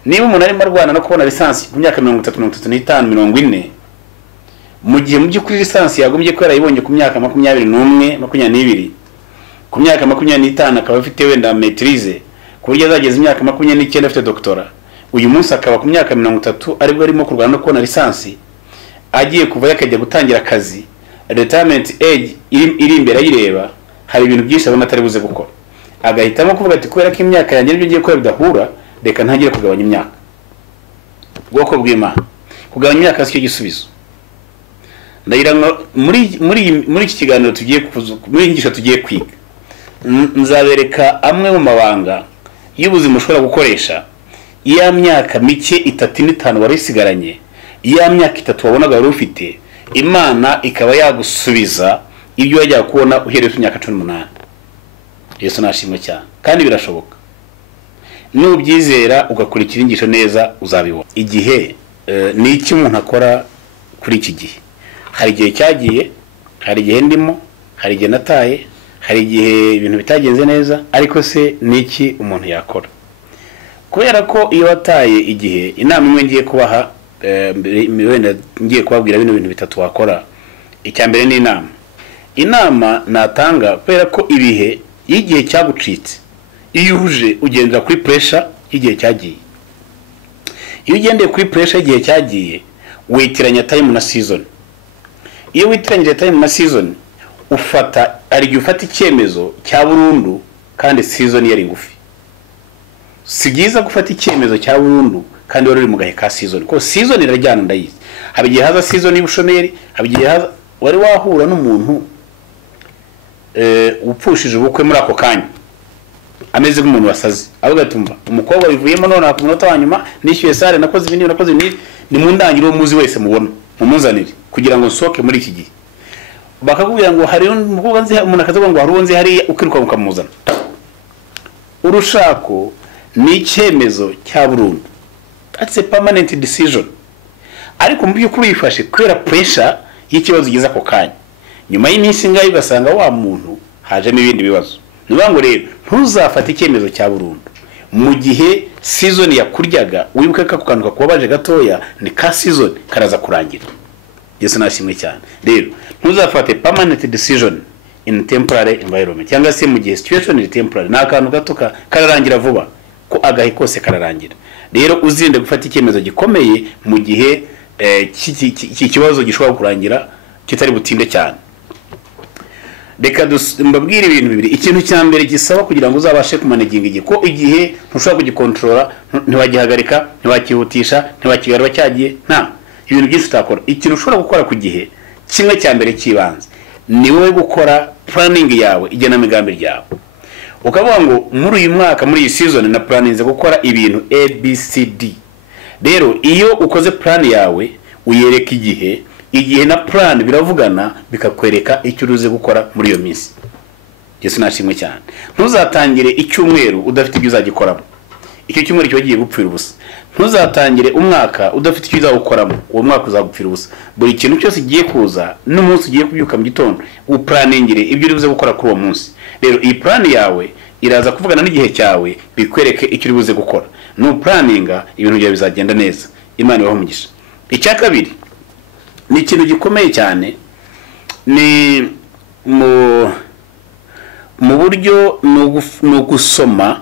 Niba umuntu arimo arwana no kubona lisansi ku myaka 30, 35, 40, mu gihe mu by'ukuri lisansi yagombye ko yarayibonye ku myaka 21, 22, ku myaka 25 akaba afite wenda maîtrise, ku buryo azageza imyaka 29 afite doctora. Uyu munsi akaba ku myaka 30 aribwo arimo kurwana no kubona lisansi, agiye kuva yakajya gutangira akazi, retirement age iri imbere yireba, hari ibintu byinshi abona atari buze gukora. Agahitamo kuvuga ati kubera ko imyaka yanjye n'ibyo ngiye gukora bidahura, reka ntagire kugabanya imyaka. Bwoko bw'Imana, kugabanya imyaka si cyo gisubizo. Ndagira muri iki kiganiro tugiye muri ingisho tugiye kwiga, nzabereka amwe mu mabanga y'ubuzima ushobora gukoresha iya myaka mike 3-5 wari isigaranye, iya myaka 3 wabonaga wari ufite, Imana ikaba yagusubiza ibyo wajya kubona uhereye ku myaka 18. Yesu nashimwe cyane kandi birashoboka nubyizera ugakurikira ingisho neza uzabibona. Igihe ni iki umuntu akora kuri iki gihe? Hari igihe cyagiye, hari igihe ndimo, hari igihe nataye, hari igihe ibintu bitagenze neza, ariko se ni iki umuntu yakora? Kubera ko iyo wataye igihe, inama imwe ngiye kubaha, wenda ngiye kubabwira bino bintu bitatu wakora. Icya mbere ni inama natanga, kubera ko ibihe igihe cyagucitse, iyo uje ugendera kuri pressure y'igihe cyagiye. Iyo ugendeye kuri pressure y'igihe cyagiye, witiranya time na season. Iyo witiranyije time na season, ari ufata icyemezo cya burundu kandi season yari ngufi. Si byiza gufata icyemezo cya burundu kandi wari uri mu gahe ka season, ko season irajyana ndayizi. Haba igihe haza season y'ubushomeri, haba igihe haza wari wahura n'umuntu upfushije ubukwe muri ako kanya ameze nk'umuntu wasaze, avuga tumva umukobwa bivuyemo none ku munota wa nyuma nishyuye sare, nakoze ibindi nakoze ni mu ndangiro umuzi wese mubona mumuzanire kugira ngo nsoke muri iki gihe. Bakakubwira ngo hari umukobwa nzi, umuntu akavuga ngo hari uwo nzi hari, ukiruka mukamuzana. Urushako ni icyemezo cya burundu, that's a permanent decision. Ariko mu by'ukuri yifashe kubera pressure y'ikibazo ugeze ako kanya, nyuma y'iminsi ngayo ugasanga wa muntu hajemo ibindi bibazo. Niba ngo rero ntuzafata icyemezo cya burundu mu gihe season yakuryaga, wibuke ko kukanduka kubabaje gatoya ni ka season karaza kurangira. Yesu nashimwe cyane. Rero ntuzafate permanent decision in temporary environment, cyangwa se mu gihe situation iri temporary, n'akantu gato kararangira vuba, ko agahe kose kararangira. Rero uzirinde gufata icyemezo gikomeye mu gihe kibazo gishobora kurangira kitari butinde cyane. Reka mbabwire ibintu bibiri. Ikintu cya mbere gisaba kugira ngo uzabashe kumanaginga igihe, ko igihe ntushobora kugikontrola, ntiwagihagarika, ntiwakihutisha, ntiwakigarura cyagiye, nta ibintu byinshi utakora. Ikintu ushobora gukora ku gihe kimwe cya mbere kibanze ni wowe gukora planning yawe, igenamigambi ryawe. Ukavuga ngo muri uyu mwaka, muri iyi season na planinze gukora ibintu ABCD. Rero iyo ukoze plan yawe uyereka igihe na plan biravugana, bikakwereka icyo uruze gukora muri iyo minsi. Yesu nashimwe cyane. Ntuzatangire icyumweru udafite ibyo uzagikoramo, icyo cyumweru cyo giye gupfira ubusa. Ntuzatangire umwaka udafite icyo uzagukoramo, uwo mwaka uzagupfira ubusa. Buri kintu cyose giye kuza n'umunsi ugiye kubyuka mu gitondo, uplaningire ibyo uribuze gukora kuri uwo munsi. Rero iyi plan yawe iraza kuvugana n'igihe cyawe, bikwereke icyo uribuze gukora. No planninga ibintu byawe bizagenda neza. Imana ibaho umugisha. Icya kabiri ni ikintu gikomeye cyane, ni mu buryo no gusoma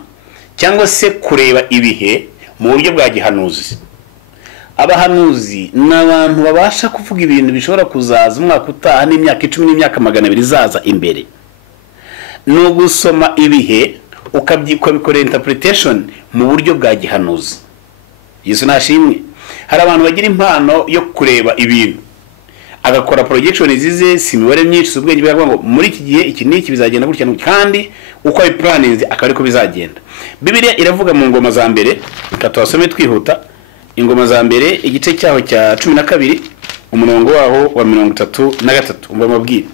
cyangwa se kureba ibihe mu buryo bwa gihanuzi. Abahanuzi n'abantu babasha kuvuga ibintu bishobora kuzaza umwaka utaha n'imyaka 10 n'imyaka 200 zaza imbere. No gusoma ibihe ukabikora interpretation mu buryo bwa gihanuzi. Yesu nashimwe. Hari abantu bagira impano yo kureba ibintu, agakora projection zize simibare myinshi ubwenge bwa ngo muri iki gihe iki niki bizagenda gutya kandi uko ay plannings akari ko bizagenda. Bibiliya iravuga mu ngoma za mbere, katwasome twihuta. Ingoma za mbere igice cyaho cya 12 umurongo waho wa 33 umva mabwire.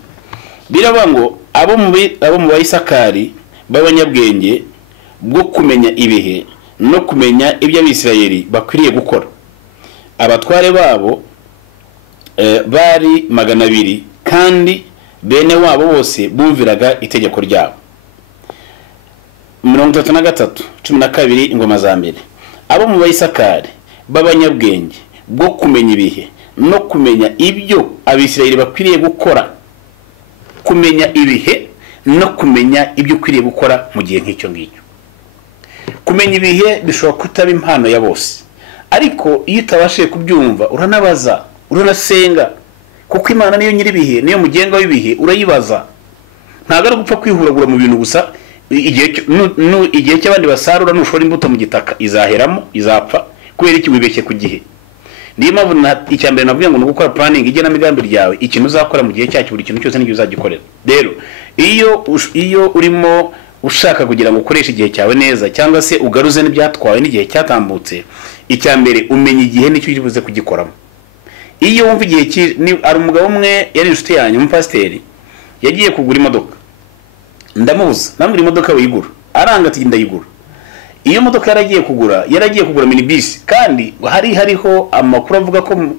Biravuga ngo abo mu Bayisakari b'abanyabwenge bwo kumenya ibihe no kumenya ibyo Abisirayeli bakwiriye gukora. Abatware babo bari 200 kandi bene wabo bose bumviraga itegeko ryabo. 33:12 ingoma za mbere. Abo mu Bayisakari b'abanyabwenge bwo kumenya ibihe no kumenya ibyo Abisirayeli bakwiriye gukora. Kumenya ibihe no kumenya ibyo ukwiriye gukora mu gihe nk'icyo ngicyo. Kumenya ibihe bishobora kutaba impano ya bose, ariko iyo utabashije kubyumva uranabaza, uranasenga, kuko Imana niyo nyiri ibihe, niyo mugenga w'ibihe, urayibaza. Ntago ari gupfa kwihuragura mu bintu gusa. Igihe cy'abandi basarura nushora imbuto mu gitaka izaheramo, izapfa kubera iki wibeshye ku gihe. Niyo mpamvu icyambere navuye ngo gukora planning igenamigambi ryawe, ikintu uzakora mu gihe cyacyo, buri kintu cyose n'ibyo uzagikorera. Rero iyo urimo ushaka kugira ngo ukoreshe igihe cyawe neza, cyangwa se ugaruze n'ibyatwawe n'igihe cyatambutse, icyambere umenya igihe nicyo ugibuze kugikoramo. Iyo wumva igihe ari umugabo umwe yari inshuti yanyu, umupasiteri, yagiye kugura imodoka. ndamubuza nambwira imodoka wigura aranga ati ndayigura. Iyo modoka yaragiye kugura minibus kandi hariho amakuru avuga ko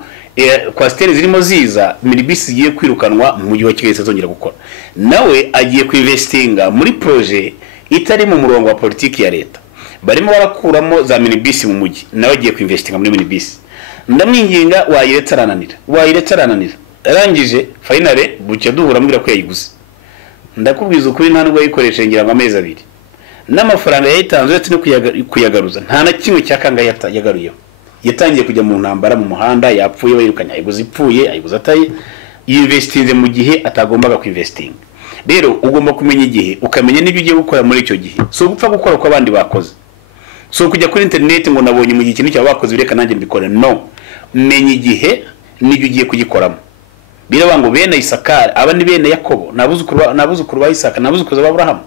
kwasiteri zirimo ziza minibus zigiye kwirukanwa mu mujyi wa Kigali zongera gukora. Nawe agiye kuinvestinga muri projet itari mu murongo wa politiki ya leta. Barimo barakuramo za minibus mu mujyi, nawe agiye kuinvestinga muri minibus. Ndamwinginga wayiretse arananira. Arangije finally bucya duhura mbwira ko yayiguze. Ndakubwiza ukuri nta nubwo yikoresha ngira amezi 2. N'amafaranga yayitanze ati no kuyagaruza nta na kimwe cyakanga yagaruyeho. Yatangiye kujya mu ntambara mu muhanda, yapfuye bayirukanya, ayiguze ipfuye, ayiguze ataye, yinvestinze mu gihe atagombaga kuinvestinga. Rero ugomba kumenya igihe, ukamenya n'ibyo ugiye gukora muri icyo gihe. So gupfa gukora ko abandi bakoze. So kujya kuri internet ngo nabonye mu gihe kintu cy'abakoze bireka nanjye mbikora. No. Menya igihe n'ibyo ugiye kugikoramo. Biraba ngo bene Isakari, abandi bene Yakobo, nabuzukuru ba Isaka, nabuzukuru ba Abraham.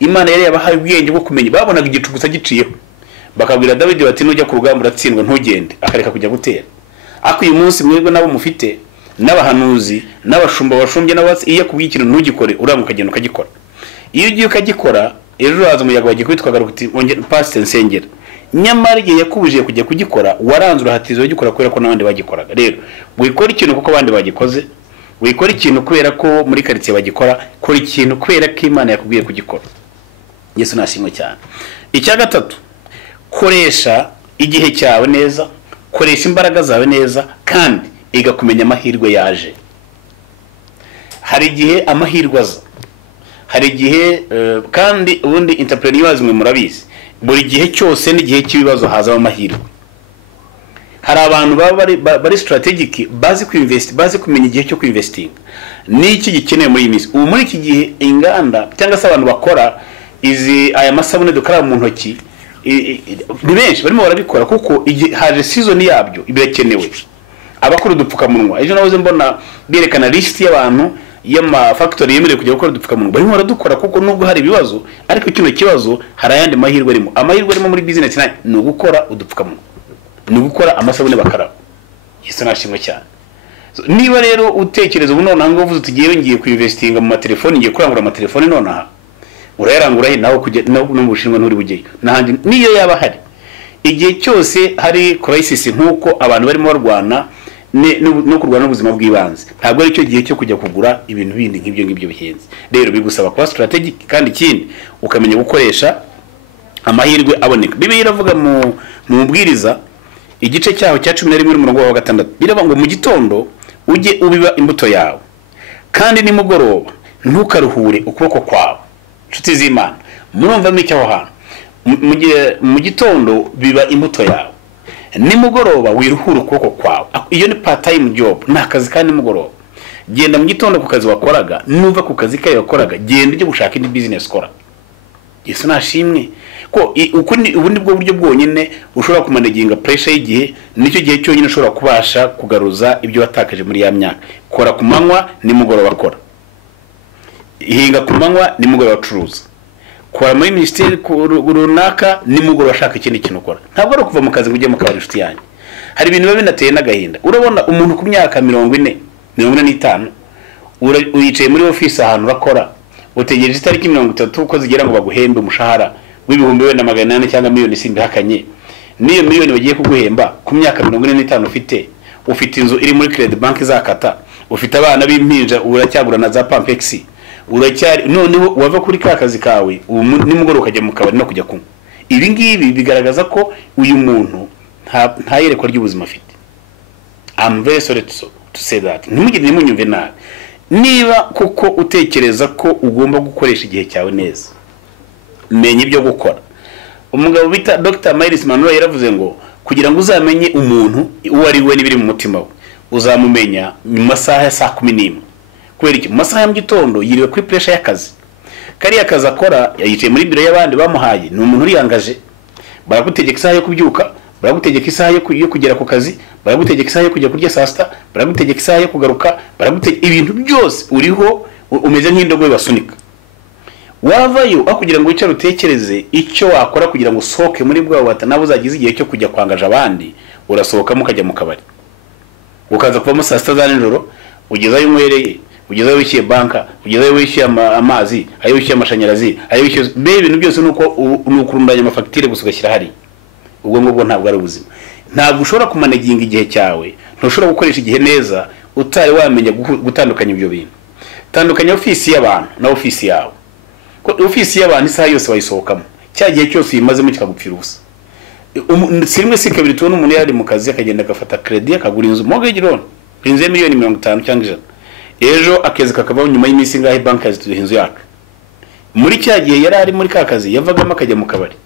Imana yari yabahaye ubwenge bwo kumenya, babonaga igicu gusa giciyeho. Bakabwira David bati nujya ku rugamba uratsindwa ntugende, akareka kujya gutera. Ako uyu munsi mwebwe nabo mufite n'abahanuzi n'abashumba bashumbye n'abatsi iyo kubwikira ntugikore uranguka agenda ukagikora. Iyo ugiye ukagikora ejo haza umuyaga wagikwitwaga rukuti pastor nsengera. Nyamara igihe yakubuje kujya kugikora waranzura hatizo bagikora kubera ko n'abandi bagikoraga. Rero wikora ikintu kuko abandi bagikoze, wikora ikintu kubera ko muri quartier bagikora, kora ikintu kubera ko Imana yakubwiye kugikora. Yesu nashimwe cyane. Icya gatatu, koresha igihe cyawe neza, koresha imbaraga zawe neza kandi igakumenya amahirwe yaje. Hari igihe amahirwe aza, hari igihe kandi ubundi entrepreneurs mwe murabizi buri gihe cyose n'igihe cy'ibibazo haza amahirwe. Hari abantu bari strategic bazi kuinvest, bazi kumenya igihe cyo kuinvesting. Niki gikeneye muri imisi. Ubu muri iki gihe inganda cyangwa se abantu bakora aya masabune dukara mu ntoki ni benshi barimo barabikora kuko haje season yabyo ibirakenewe. Abakora udupfukamunwa ejo nahoze mbona berekana list y'abantu y'ama factory yemerewe kujya gukora udupfukamunwa barimo baradukora kuko nubwo hari ibibazo ariko kino kibazo hari ayandi mahirwe arimo. Amahirwe arimo muri business ni ugukora udupfukamunwa, ni ugukora amasabune bakaraba. Yesu nashimwe cyane. Niba rero utekereza ubu none ngo uvuze tugiye ngiye kuinvestinga mu matelefone, ngiye kurangura amatelefone none aha urayarangura he naho kujya no mu Bushinwa nturi bugiye nahandi niyo yaba hari igihe cyose hari crisis nkuko abantu barimo barwana no kurwana n'ubuzima bw'ibanze. Ntabwo ari cyo gihe cyo kujya kugura ibintu bindi nk'ibyo bihenze. Rero bigusaba kuba strategic kandi ikindi ukamenya gukoresha amahirwe aboneka. Bibiliya iravuga mu mubwiriza igice cyaho cya 11 muri murongo wa 6 biraba ngo mu gitondo ujye ubiba imbuto yawe kandi nimugoroba ntukaruhure ukuboko kwawe. Nshuti z'Imana murumva micyaho hano mu gitondo biba imbuto yawe, nimugoroba wiruhura ukuboko kwawe. Iyo ni part time job, ni akazi kandi nimugoroba. Genda mu gitondo ku kazi wakoraga, nuva ku kazi kayo wakoraga genda ujye gushaka indi business kora. Yesu nashimwe ko ubundi bwo buryo bwonyine ushobora kumanaginga pressure y'igihe, nicyo gihe cyonyine ushobora kubasha kugaruza ibyo watakaje muri ya myaka. Kora ku manywa nimugoroba kora, ihinga ku manywa nimugoroba curuza, kora muri ministeri runaka nimugoroba shaka ikindi kintu ukora. Ntabwo ari kuva mu kazi ngo ujye mu kabari inshuti yanjye. Hari ibintu biba binateye n'agahinda. Urabona umuntu ku myaka 45 uyicaye muri office ahantu urakora, utegereje itariki 30 uko zigera ngo baguhembe umushahara w'ibihumbi 800 cyangwa miliyoni simbihakanye. Niyo miliyoni bagiye kuguhemba ku myaka 45 ufite inzu iri muri credit bank zakata, ufite abana b'impinja uracyagura na za Pampex, uracyari noneho wava kuri kazi kawe nimugoroba ukajya mu kabari no kujya kunywa. Ibi ngibi bigaragaza ko uyu muntu nta yerekwa ry'ubuzima afite. I'm very sorry to say that. Ntimugire nimunyumve nabi. Niba kuko utekereza ko ugomba gukoresha igihe cyawe neza, menya ibyo gukora. Umugabo bita Dr. Miles Manuel yaravuze ngo kugira ngo uzamenye umuntu uwo ari we n'ibiri mu mutima we uzamumenya mu masaha ya 11. Kubera iki? Mu masaha ya mu gitondo yiriwe kuri pressure y'akazi. Kari akazi akora yayicaye muri biro y'abandi bamuhaye, ni umuntu uriyangaje. Baragutegeka isaha yo kubyuka, baragutegeka isaha yo kugera ku kazi, baragutegeka isaha yo kujya kurya saa sita, baragutegeka isaha yo kugaruka, baragutegeka ibintu byose uriho umeze nk'indogobe basunika. Wavayo akugira ngo wicare utekereze icyo wakora kugira ngo usohoke muri bwa wata nabo uzagize igihe cyo kujya kwangaje abandi, urasohoka mukajya mu kabari. Ukaza kuva mu saa sita za nijoro ugezayo umwereye ugeze aho wishyuye banka, ugeze aho wishyuye amazi, ayo wishyuye amashanyarazi, ayo wishyuye ibintu byose nuko ukurundanya amafagitire gusa ugashyira hari. Ubwo ngubwo ntabwo ari ubuzima. Ntabwo ushobora kumanaginga igihe cyawe, ntushobora gukoresha igihe neza utari wamenya gutandukanya ibyo bintu. Tandukanya ofisi y'abantu na ofisi yawe. Ko ofisi y'abantu isaha yose wayisohokamo, cya gihe cyose uyimazemo kikagupfira ubusa. Sirimwe si kabiri tubona umuntu yari mu kazi akagenda agafata credit akagura inzu mortgage loan inzu miliyoni 50 cyangwa 100, ejo akezi kakavaho nyuma y'iminsi ngahe bank yazituye inzu yacu. Muri cya gihe yari ari muri ka kazi yavagamo akajya mu kabari,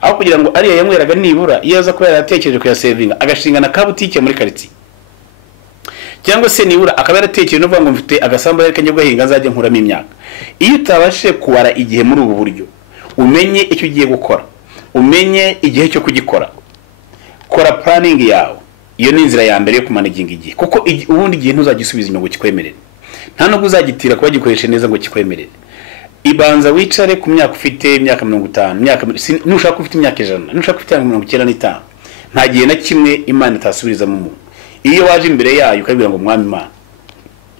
aho kugira ngo ariya yanyweraga nibura iyo aza kuba yaratekereje ku ya saving agashinga na kabutike muri quartier, cyangwa se nibura akaba yaratekereje no vuga ngo mfite agasamba yari kanye guhinga nzajye nkuramo imyaka. Iyo utabashe kuwara igihe muri ubu buryo, umenye icyo ugiye gukora, umenye igihe cyo kugikora, kora planning yawe. Iyo ni inzira ya mbere yo kumanaginga igihe, kuko ubundi igihe ntuzagisubiza inyuma ngo kikwemerere, nta no kuzagitira kuba gikoresha neza ngo kikwemerere. Ibanza wicare ku myaka ufite imyaka 50, nushaka ufite imyaka 100, nushaka ufite 95, nta gihe na kimwe Imana itasubiriza mu muntu. Iyo waje imbere yayo ukabwira ngo mwami Imana,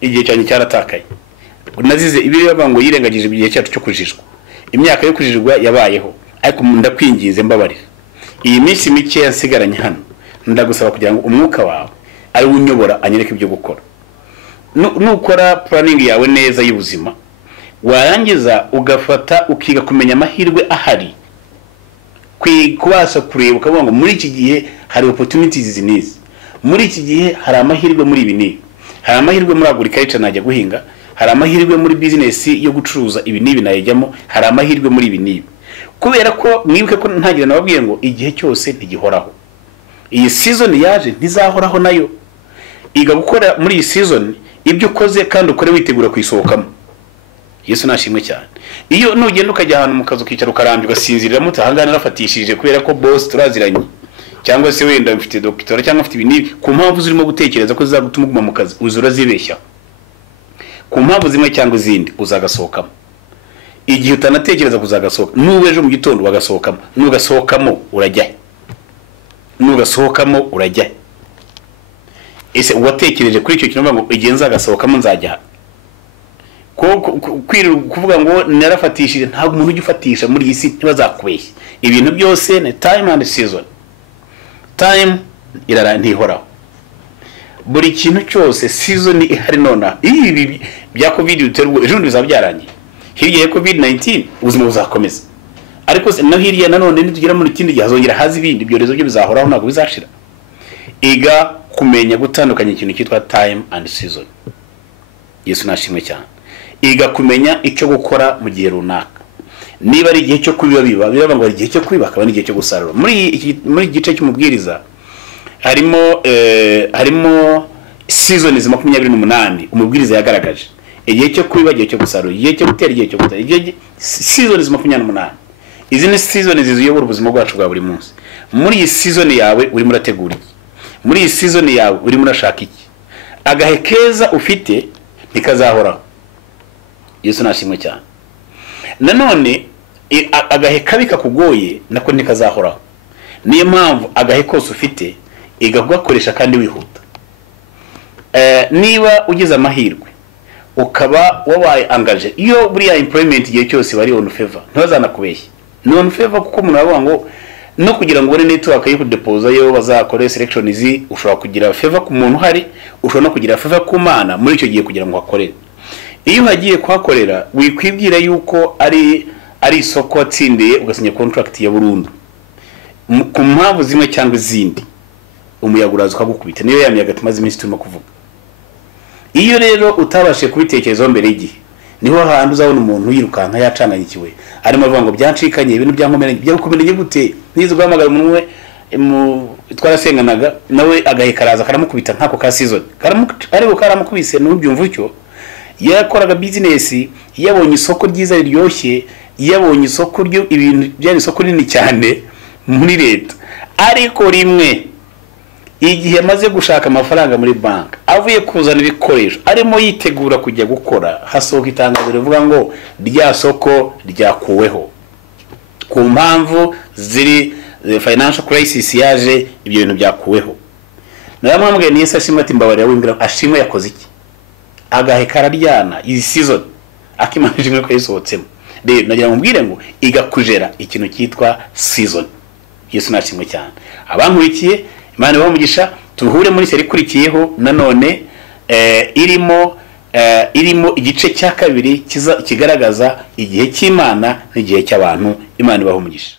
igihe cyane cyaratakaye, nazize ibi baba ngo yirengagije igihe cyacu cyo kujijwa, imyaka yo kujijwa yabayeho, ariko ndakwingize mbabarira, iyi minsi mike yansigaranye hano ndagusaba kugira ngo umwuka wawe ari unyobora anyereke ibyo gukora. Nukora planning yawe neza y'ubuzima, warangiza ugafata ukiga kumenya amahirwe ahari, kubasha kureba ukavuga ngo muri iki gihe hari opportunities zinizi, muri iki gihe hari amahirwe muri ibi nibi, hari amahirwe muri agriculture najya guhinga, hari amahirwe muri business yo gucuruza ibi nibi najyamo, hari amahirwe muri ibi nibi. Kubera ko mwibuke ko ntagira nababwiye ngo igihe cyose ntigihoraho, iyi season yaje ntizahoraho nayo. Iga gukora muri iyi season ibyo ukoze kandi ukore witegura kwisohokamo. Yesu nashimwe cyane. Iyo nugenda ukajya ahantu mu kazi ukicara ukarambye ugasinzirira mutahangana nafatishije kubera ko boss turaziranye, cyangwa se wenda mfite doctor cyangwa mfite ibintu ku mpamvu zirimo gutekereza ko zizagutuma uguma mu kazi, uzura zibeshya ku mpamvu zimwe cyangwa izindi uzagasohokamo. Igihe utanatekereza kuzagasohoka, nubeje mu gitondo wagasohokamo, nugasohokamo urajya, nugasohokamo urajya. Ese uwatekereje kuri icyo kintu ngo igihe nzagasohokamo nzajya kuvuga ngo narafatishije? Ntabwo umuntu ujya ufatisha muri iyi si, ntibazakubeshye. Ibintu byose ni time and season. Time ntihoraho, buri kintu cyose season ihari. Nona ibi bya covid uterwa ejo bizaba byarangiye, hirya ya covid-19 ubuzima buzakomeza, ariko no hirya nanone nitugira muri kindi gihe hazongera hazi ibindi byorezo byo bizahoraho, ntabwo bizashira. Iga kumenya gutandukanya ikintu cyitwa time and season. Yesu nashimwe cyane. Iga kumenya icyo gukora mu gihe runaka. Niba ari igihe cyo kubiba biraba ngo igihe cyo kwiba akaba n'igihe cyo gusarura. Muri gice cy'umubwiriza harimo seasons 28 umubwiriza yagaragaje. Igihe cyo kwiba, igihe cyo gusarura, igihe cyo gutera, igihe cyo gutera, igihe seasons 28. Izi ni seasons ziyobora ubuzima bwacu bwa buri munsi. Muri iyi season yawe urimo urategura iki? Muri iyi season yawe urimo urashaka iki? Agahe keza ufite nikazahoraho. Yesu nashimwe cyane. Nanone agahe kabi kakugoye nako nikazahoraho. Niyo mpamvu agahe kose ufite igakugakoresha kandi wihuta. Niba ugize amahirwe ukaba wabaye angaje, iyo buri ya employment igihe cyose bari on favor, ntibazanakubeshye. Ni on favor kuko umuntu avuga ngo no kugira ngo ubone network yo kudepoza yo bazakore selection izi, ushobora kugira favor ku muntu hari, ushobora no kugira favor ku Mana muri icyo gihe kugira ngo akore. Iyo hagiye kwakorera wikwibwira yuko ari isoko atsindiye ugasinya contract ya burundu ku mpamvu zimwe cyangwa izindi, umuyaga uraza ukagukubita. Niyo yamiyaga tumaze iminsi turimo kuvuga. Iyo rero utabashe kubitekerezaho mbere y'igihe, niho hantu uzabona umuntu yirukanka yacanganyikiwe, arimo avuga ngo byancikanye ibintu byankomeranye, byagukomeranye gute? Nizo guhamagara umuntu we twarasenganaga nawe agahekaraza karamukubita nkako ka season, ariko karamukubise n'ubyumva utyo. Yakoraga business, yabonye isoko ryiza riryoshye, yabonye isoko ryo ibintu byari isoko nini cyane muri leta, ariko rimwe igihe maze gushaka amafaranga muri bank, avuye kuzana ibikoresho, arimo yitegura kujya gukora, hasohoka itangazo rivuga ngo rya soko ryakuweho ku mpamvu ziri financial crisis yaje, ibyo bintu byakuweho. Naramwambwiye ni Yesu ashimwe ati mbabarira, wimbira ashimwe yakoze iki? agahe kararyana iyi season akimanije imwe ko yisohotsemo. Rero nagira mubwire ngo igakujera ikintu cyitwa season. Yesu nashimwe cyane. Abankurikiye Imana bamugisha, tuhure muri seri kurikiyeho nanone irimo igice cya kabiri kigaragaza igihe cy'Imana n'igihe cy'abantu. Imana ibaho umugisha.